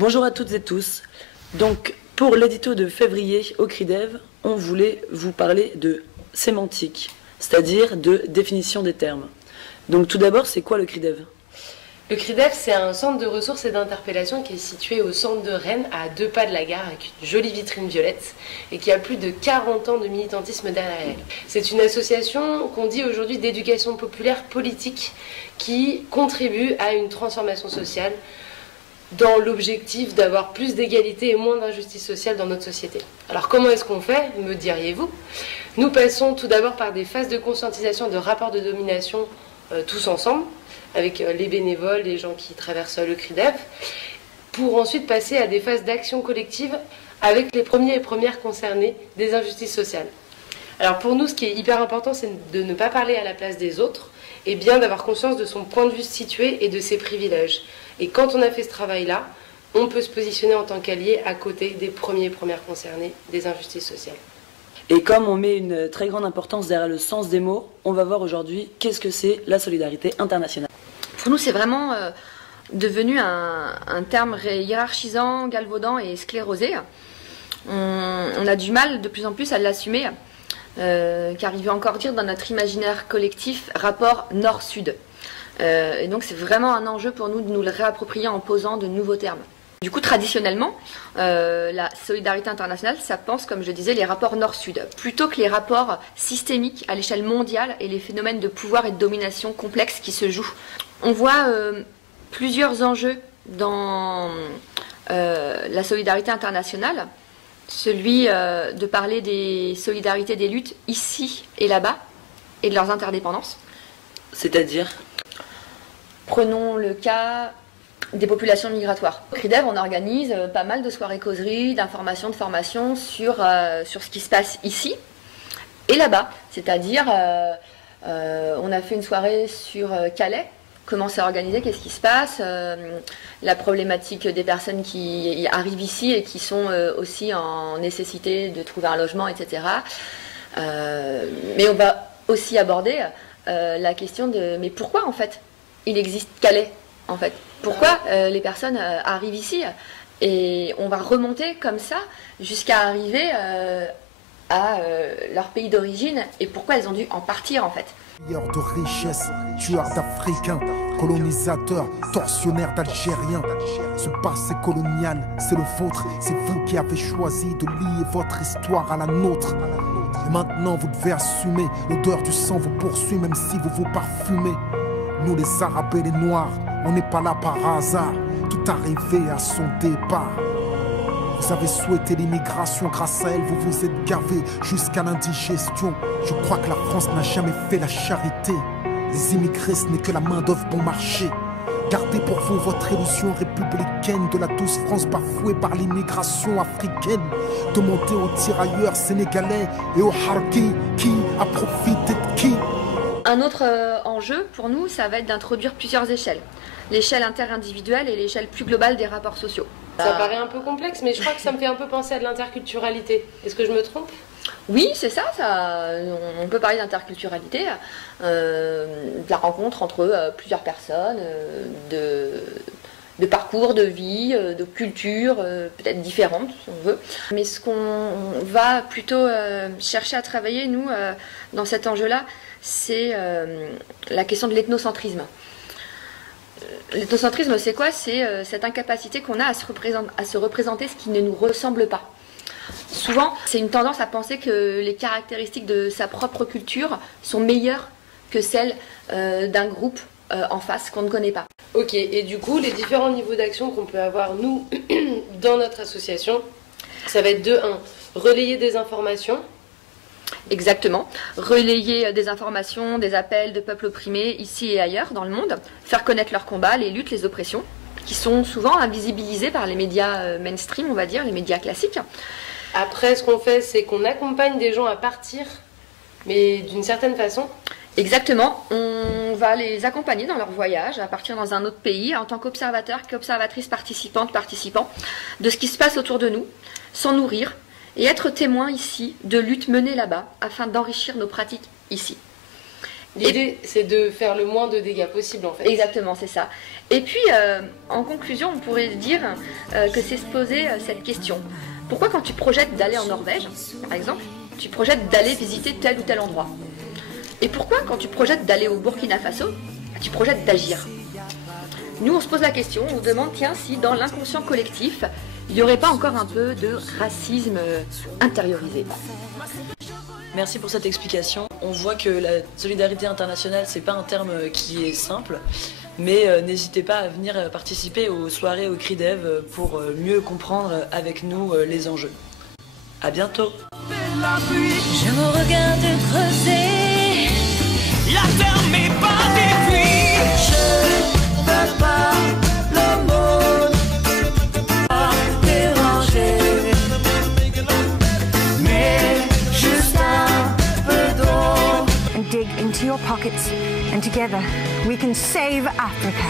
Bonjour à toutes et tous. Donc, pour l'édito de février au CRIDEV, on voulait vous parler de sémantique, c'est-à-dire de définition des termes. Donc, tout d'abord, c'est quoi le CRIDEV? Le CRIDEV, c'est un centre de ressources et d'interpellation qui est situé au centre de Rennes, à 2 pas de la gare, avec une jolie vitrine violette, et qui a plus de 40 ans de militantisme derrière elle. C'est une association qu'on dit aujourd'hui d'éducation populaire politique, qui contribue à une transformation sociale, dans l'objectif d'avoir plus d'égalité et moins d'injustice sociale dans notre société. Alors comment est-ce qu'on fait, me diriez-vous? Nous passons tout d'abord par des phases de conscientisation de rapports de domination tous ensemble, avec les bénévoles, les gens qui traversent le CRIDEV, pour ensuite passer à des phases d'action collective avec les premiers et premières concernés des injustices sociales. Alors pour nous, ce qui est hyper important, c'est de ne pas parler à la place des autres, et bien d'avoir conscience de son point de vue situé et de ses privilèges. Et quand on a fait ce travail-là, on peut se positionner en tant qu'allié à côté des premiers et premières concernés des injustices sociales. Et comme on met une très grande importance derrière le sens des mots, on va voir aujourd'hui qu'est-ce que c'est la solidarité internationale. Pour nous, c'est vraiment devenu un terme hiérarchisant, galvaudant et sclérosé. On a du mal de plus en plus à l'assumer, car il veut encore dire dans notre imaginaire collectif rapport nord-sud. Et donc c'est vraiment un enjeu pour nous de nous le réapproprier en posant de nouveaux termes. Du coup, traditionnellement, la solidarité internationale, ça pense, comme je disais, les rapports nord-sud, plutôt que les rapports systémiques à l'échelle mondiale et les phénomènes de pouvoir et de domination complexes qui se jouent. On voit plusieurs enjeux dans la solidarité internationale, celui de parler des solidarités des luttes ici et là-bas, et de leurs interdépendances. C'est-à-dire ? Prenons le cas des populations migratoires. Au CRIDEV, on organise pas mal de soirées causeries, d'informations, de formations sur ce qui se passe ici et là-bas. C'est-à-dire, on a fait une soirée sur Calais, comment c'est organisé, qu'est-ce qui se passe, la problématique des personnes qui arrivent ici et qui sont aussi en nécessité de trouver un logement, etc. Mais on va aussi aborder la question de mais pourquoi en fait il existe Calais en fait? Pourquoi les personnes arrivent ici? Et on va remonter comme ça jusqu'à arriver à leur pays d'origine et pourquoi elles ont dû en partir en fait. De richesse, tueurs d'Africains, colonisateurs, tortionnaires d'Algériens. Ce passé colonial, c'est le vôtre. C'est vous qui avez choisi de lier votre histoire à la nôtre. Et maintenant vous devez assumer, l'odeur du sang vous poursuit même si vous vous parfumez. Nous les Arabes et les Noirs, on n'est pas là par hasard. Tout arrivé à son départ. Vous avez souhaité l'immigration, grâce à elle vous vous êtes gavés jusqu'à l'indigestion. Je crois que la France n'a jamais fait la charité. Les immigrés ce n'est que la main d'œuvre bon marché. Gardez pour vous votre illusion républicaine de la douce France bafouée par l'immigration africaine. Demandez aux tirailleurs sénégalais et aux harkis qui a profité de qui. Un autre enjeu pour nous, ça va être d'introduire plusieurs échelles. L'échelle interindividuelle et l'échelle plus globale des rapports sociaux. Ça paraît un peu complexe, mais je crois que ça me fait un peu penser à de l'interculturalité. Est-ce que je me trompe? Oui, c'est ça, on peut parler d'interculturalité, de la rencontre entre plusieurs personnes, de parcours, de vie, de cultures peut-être différentes, si on veut. Mais ce qu'on va plutôt chercher à travailler, nous, dans cet enjeu-là, c'est la question de l'ethnocentrisme. L'ethnocentrisme, c'est quoi? C'est cette incapacité qu'on a à se représenter ce qui ne nous ressemble pas. Souvent, c'est une tendance à penser que les caractéristiques de sa propre culture sont meilleures que celles d'un groupe en face qu'on ne connaît pas. Ok, et du coup, les différents niveaux d'action qu'on peut avoir, nous, dans notre association, ça va être de 1, relayer des informations. Exactement. Relayer des informations, des appels de peuples opprimés ici et ailleurs dans le monde, faire connaître leurs combats, les luttes, les oppressions, qui sont souvent invisibilisées par les médias mainstream, on va dire, les médias classiques. Après, ce qu'on fait, c'est qu'on accompagne des gens à partir, mais d'une certaine façon. Exactement. On va les accompagner dans leur voyage, à partir dans un autre pays, en tant qu'observateurs, qu'observatrices participantes, participants, de ce qui se passe autour de nous, s'en nourrir, et être témoin ici de luttes menées là-bas afin d'enrichir nos pratiques ici. L'idée, c'est de faire le moins de dégâts possible, en fait. Exactement, c'est ça. Et puis, en conclusion, on pourrait dire que c'est se poser cette question. Pourquoi quand tu projettes d'aller en Norvège, par exemple, tu projettes d'aller visiter tel ou tel endroit? Et pourquoi quand tu projettes d'aller au Burkina Faso, tu projettes d'agir? Nous, on se pose la question, on se demande, tiens, si dans l'inconscient collectif, il n'y aurait pas encore un peu de racisme intériorisé. Merci pour cette explication. On voit que la solidarité internationale, c'est pas un terme qui est simple, mais n'hésitez pas à venir participer aux soirées au CRIDEV pour mieux comprendre avec nous les enjeux. À bientôt. Je me regarde creuser la terre, mais pas des puits. Je veux pas le monde déranger, mais juste un peu d'eau. And dig into your pockets, and together we can save Africa.